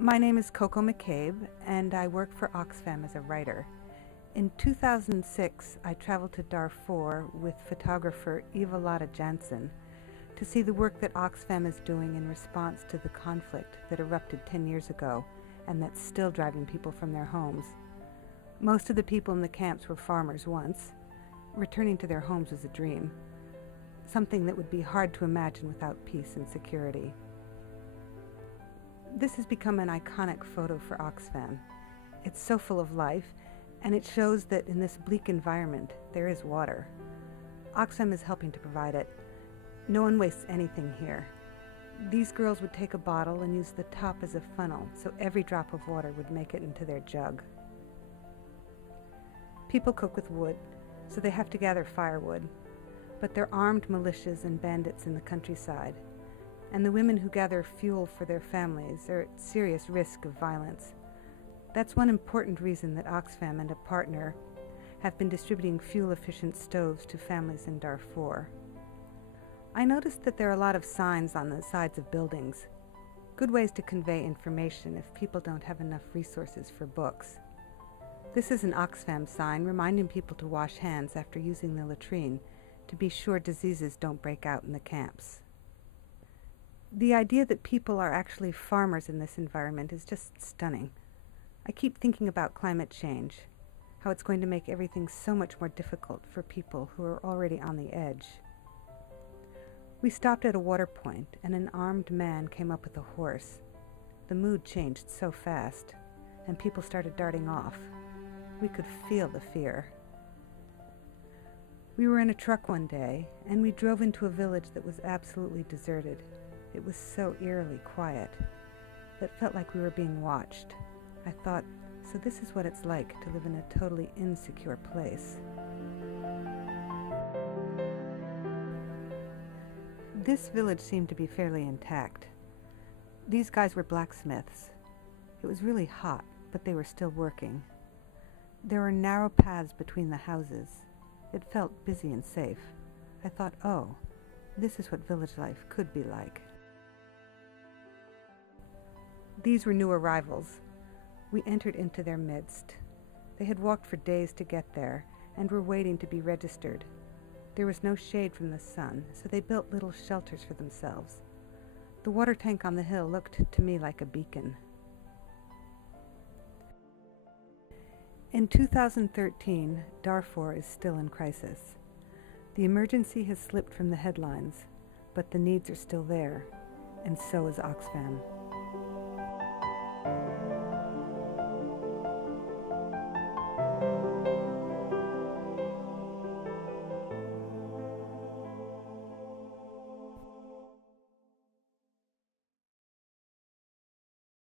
My name is Coco McCabe, and I work for Oxfam as a writer. In 2006, I traveled to Darfur with photographer Eva-Lotta Jansson to see the work that Oxfam is doing in response to the conflict that erupted 10 years ago and that's still driving people from their homes. Most of the people in the camps were farmers once. Returning to their homes was a dream, something that would be hard to imagine without peace and security. This has become an iconic photo for Oxfam. It's so full of life, and it shows that in this bleak environment, there is water. Oxfam is helping to provide it. No one wastes anything here. These girls would take a bottle and use the top as a funnel, so every drop of water would make it into their jug. People cook with wood, so they have to gather firewood, but they're armed militias and bandits in the countryside, and the women who gather fuel for their families are at serious risk of violence. That's one important reason that Oxfam and a partner have been distributing fuel-efficient stoves to families in Darfur. I noticed that there are a lot of signs on the sides of buildings, good ways to convey information if people don't have enough resources for books. This is an Oxfam sign reminding people to wash hands after using the latrine to be sure diseases don't break out in the camps. The idea that people are actually farmers in this environment is just stunning. I keep thinking about climate change, how it's going to make everything so much more difficult for people who are already on the edge. We stopped at a water point, and an armed man came up with a horse. The mood changed so fast, and people started darting off. We could feel the fear. We were in a truck one day, and we drove into a village that was absolutely deserted. It was so eerily quiet. It felt like we were being watched. I thought, so this is what it's like to live in a totally insecure place. This village seemed to be fairly intact. These guys were blacksmiths. It was really hot, but they were still working. There were narrow paths between the houses. It felt busy and safe. I thought, oh, this is what village life could be like. These were new arrivals. We entered into their midst. They had walked for days to get there and were waiting to be registered. There was no shade from the sun, so they built little shelters for themselves. The water tank on the hill looked to me like a beacon. In 2013, Darfur is still in crisis. The emergency has slipped from the headlines, but the needs are still there, and so is Oxfam.